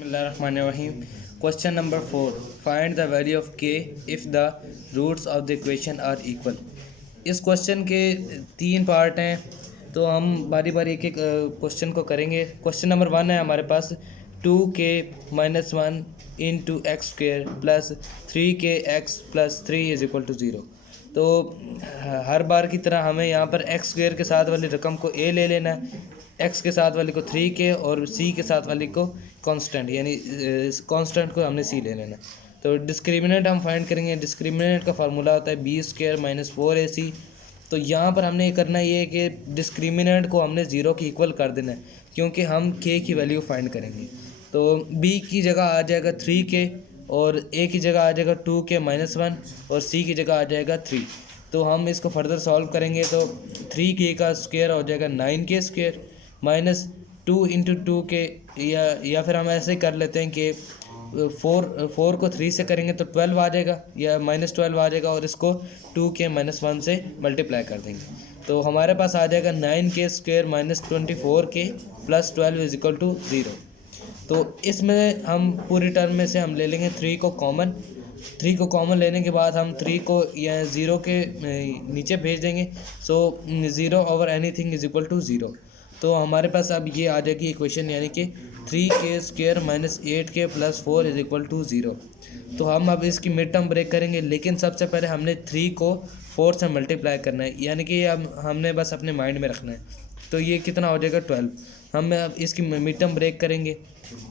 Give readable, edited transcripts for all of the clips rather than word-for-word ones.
Bismillahirrahmanirrahim. Question number 4. Find the value of k if the roots of the equation are equal. इस question के तीन part हैं, तो हम बारी बारी एक एक क्वेश्चन को करेंगे। क्वेश्चन नंबर 1 है हमारे पास 2k-1 into X square plus 3k(x+3) is equal to 0। तो हर बार की तरह हमें यहाँ पर एक्स स्क्वेयर के साथ वाली रकम को ए ले लेना है, एक्स के साथ वाली को 3k और सी के साथ वाली को कांस्टेंट यानी कांस्टेंट को हमने सी ले लेना है। तो डिस्क्रिमिनेंट हम फाइंड करेंगे। डिस्क्रिमिनेंट का फार्मूला होता है b² - 4ac। तो यहाँ पर हमने ये करना ये है कि डिस्क्रिमिनेंट को हमने ज़ीरो के इक्वल कर देना है, क्योंकि हम k की वैल्यू फाइंड करेंगे। तो b की जगह आ जाएगा 3k और a की जगह आ जाएगा 2k-1 और c की जगह आ जाएगा 3। तो हम इसको फर्दर सॉल्व करेंगे तो 3k का स्क्वायर हो जाएगा 9k² माइनस 2 इंटू 2k, या फिर हम ऐसे ही कर लेते हैं कि 4 को 3 से करेंगे तो 12 आ जाएगा या -12 आ जाएगा, और इसको 2k-1 से मल्टीप्लाई कर देंगे। तो हमारे पास आ जाएगा 9k² - 24k + 12 is equal to 0। तो इसमें हम पूरी टर्म में से हम ले लेंगे 3 को कॉमन। 3 को कॉमन लेने के बाद हम 3 को या 0 के नीचे भेज देंगे। So 0 over anything is equal to 0। तो हमारे पास अब ये आ जाएगी इक्वेशन, यानी कि 3k² - 8k + 4 is equal to 0। तो हम अब इसकी मिड टर्म ब्रेक करेंगे, लेकिन सबसे पहले हमने 3 को 4 से मल्टीप्लाई करना है, यानी कि अब हमने बस अपने माइंड में रखना है। तो ये कितना हो जाएगा 12। हम अब इसकी मिड टर्म ब्रेक करेंगे।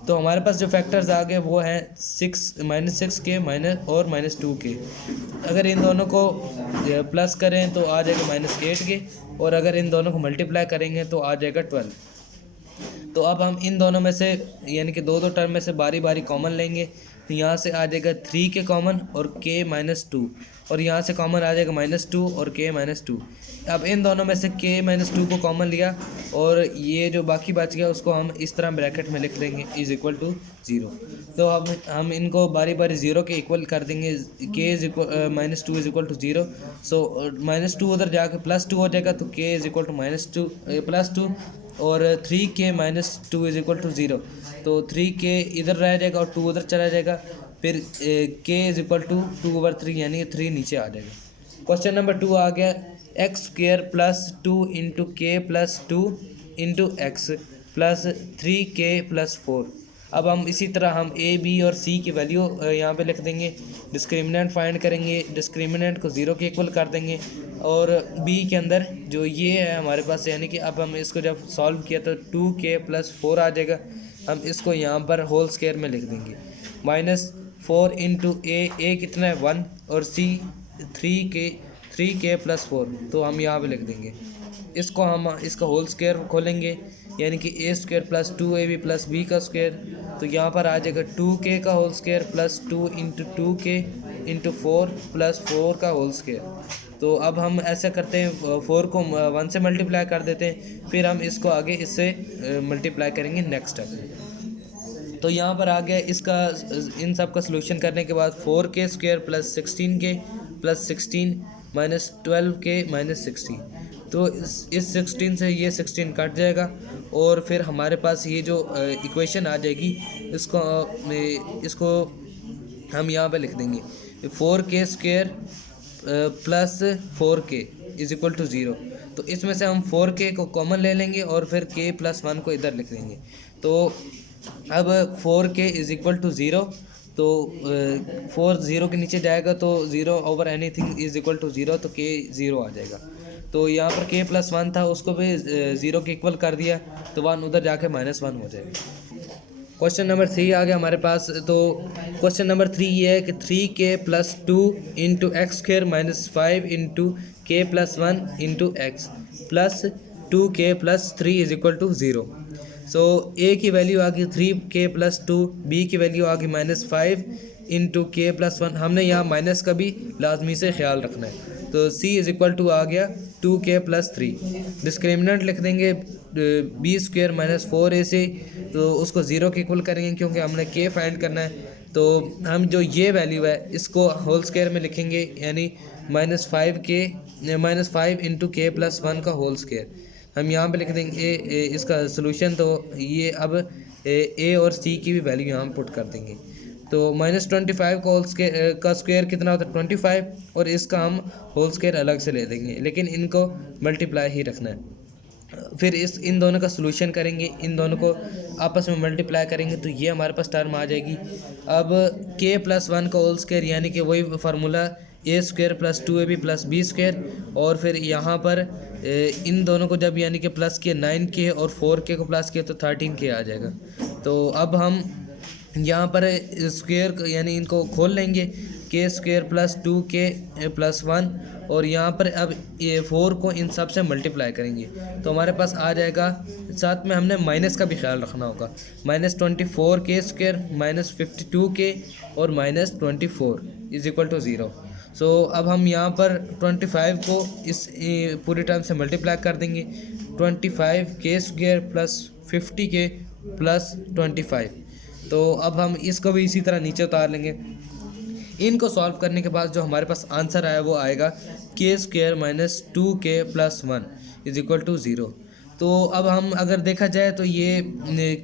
तो हमारे पास जो फैक्टर्स आ गए वो हैं -6k और -2k। अगर इन दोनों को प्लस करें तो आ जाएगा -8k, और अगर इन दोनों को मल्टीप्लाई करेंगे तो आ जाएगा 12। तो अब हम इन दोनों में से यानी कि दो टर्म में से बारी बारी कॉमन लेंगे। तो यहाँ से आ जाएगा 3k कॉमन और k-2, और यहाँ से कॉमन आ जाएगा -2 और k-2। अब इन दोनों में से k-2 को कॉमन लिया, और ये जो बाकी बच गया उसको हम इस तरह ब्रैकेट में लिख देंगे इज इक्वल टू 0। तो अब हम इनको बारी बारी 0 के इक्वल कर देंगे। k-2 is equal to 0। सो -2 उधर जाके +2 हो जाएगा, तो k इज इक्वल टू +2 और 3k-2 इज इक्वल टू 0। तो 3k इधर रह जाएगा और 2 उधर चला जाएगा। फिर k इज इक्वल टू 2/3 यानी कि 3 नीचे आ जाएगा। क्वेश्चन नंबर 2 आ गया x² + 2 into k + 2 into x plus 3k + 4। अब हम इसी तरह हम a, b और c की वैल्यू यहाँ पे लिख देंगे। डिस्क्रिमिनेंट फाइंड करेंगे, डिस्क्रिमिनेंट को 0 के इक्वल कर देंगे, और b के अंदर जो ये है हमारे पास, यानी कि अब हम इसको जब सॉल्व किया तो 2k + 4 आ जाएगा। हम इसको यहाँ पर होल स्क्वायर में लिख देंगे। -4 इंटू a कितना है 1 और c 3k + 4, तो हम यहाँ पे लिख देंगे। इसको हम इसका होल स्क्वायर खोलेंगे, यानी कि a² + 2ab + b का स्क्वायर। तो यहाँ पर आ जाएगा 2k का whole square plus 2 into 2k into 4 + 4 का होल स्क्वायर। तो अब हम ऐसा करते हैं 4 को 1 से मल्टीप्लाई कर देते हैं, फिर हम इसको आगे इससे मल्टीप्लाई करेंगे नेक्स्ट स्टेप। तो यहाँ पर आ गया इसका इन सब का सलूशन करने के बाद 4k² + 16k + 16 -12k - 16। तो इस 16 से ये 16 कट जाएगा, और फिर हमारे पास ये जो इक्वेशन आ जाएगी इसको हम यहाँ पे लिख देंगे 4k² + 4k is equal to 0। तो इसमें से हम 4k को कॉमन ले लेंगे और फिर k + 1 को इधर लिख देंगे। तो अब 4k इज इक्वल टू 0। तो 4 0 के नीचे जाएगा तो 0 over anything is equal to 0, तो k 0 आ जाएगा। तो यहाँ पर k + 1 था, उसको भी 0 के इक्वल कर दिया, तो 1 उधर जाके -1 हो जाएगा। क्वेश्चन नंबर 3 आ गया हमारे पास। तो क्वेश्चन नंबर 3 ये है कि 3k + 2 into x² - 5 into k + 1 into x plus 2k + 3 is equal to 0। So a की वैल्यू आ गई 3k + 2, b की वैल्यू आ गई -5 इंटू k + 1। हमने यहाँ माइनस का भी लाजमी से ख्याल रखना है। तो c इज इक्वल टू आ गया 2k + 3। डिस्क्रिमिनेंट लिख देंगे b² - 4ac, तो उसको 0 के इक्वल करेंगे क्योंकि हमने k फाइंड करना है। तो हम जो ये वैल्यू है इसको होल स्क्वायर में लिखेंगे, यानी -5 इंटू k + 1 का होल स्क्वायर। हम यहाँ पे लिख देंगे इसका सोल्यूशन। तो ये अब ए और सी की भी वैल्यू यहाँ पुट कर देंगे। तो -25 का स्क्वायर कितना होता है 25, और इसका हम होल स्क्वायर अलग से ले देंगे, लेकिन इनको मल्टीप्लाई ही रखना है। फिर इन दोनों का सलूशन करेंगे, इन दोनों को आपस में मल्टीप्लाई करेंगे तो ये हमारे पास टर्म आ जाएगी। अब k+1 का होल स्क्वायर यानी कि वही फार्मूला a² + 2ab + b², और फिर यहाँ पर इन दोनों को जब यानी कि प्लस किया 9k और 4k को प्लस किया तो 13k आ जाएगा। तो अब हम यहाँ पर स्क्वायर यानी इनको खोल लेंगे, k² + 2k + 1, और यहाँ पर अब ये 4 को इन सब से मल्टीप्लाई करेंगे तो हमारे पास आ जाएगा। साथ में हमने माइनस का भी ख्याल रखना होगा, -24k² -52k और -24 = 0। सो अब हम यहाँ पर 25 को इस पूरी टर्म से मल्टीप्लाई कर देंगे, 25k² + 50k + 25। तो अब हम इसको भी इसी तरह नीचे उतार लेंगे। इनको सॉल्व करने के बाद जो हमारे पास आंसर आया वो आएगा k² - 2k + 1 = 0। तो अब हम अगर देखा जाए तो ये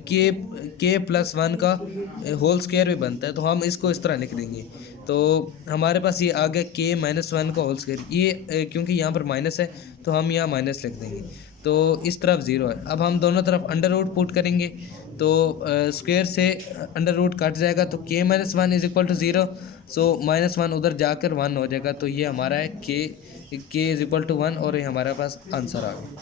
k+1 का होल स्क्वायर भी बनता है, तो हम इसको इस तरह लिख देंगे। तो हमारे पास ये आ गया k-1 का होल स्क्वायर, ये क्योंकि यहाँ पर माइनस है तो हम यहाँ माइनस लिख देंगे, तो इस तरफ 0 है। अब हम दोनों तरफ अंडर रूट पुट करेंगे तो स्क्वायर से अंडर रूट कट जाएगा तो k-1 = 0। सो -1 उधर जाकर 1 हो जाएगा, तो ये हमारा है k = 1 और ये हमारे पास आंसर आ गया।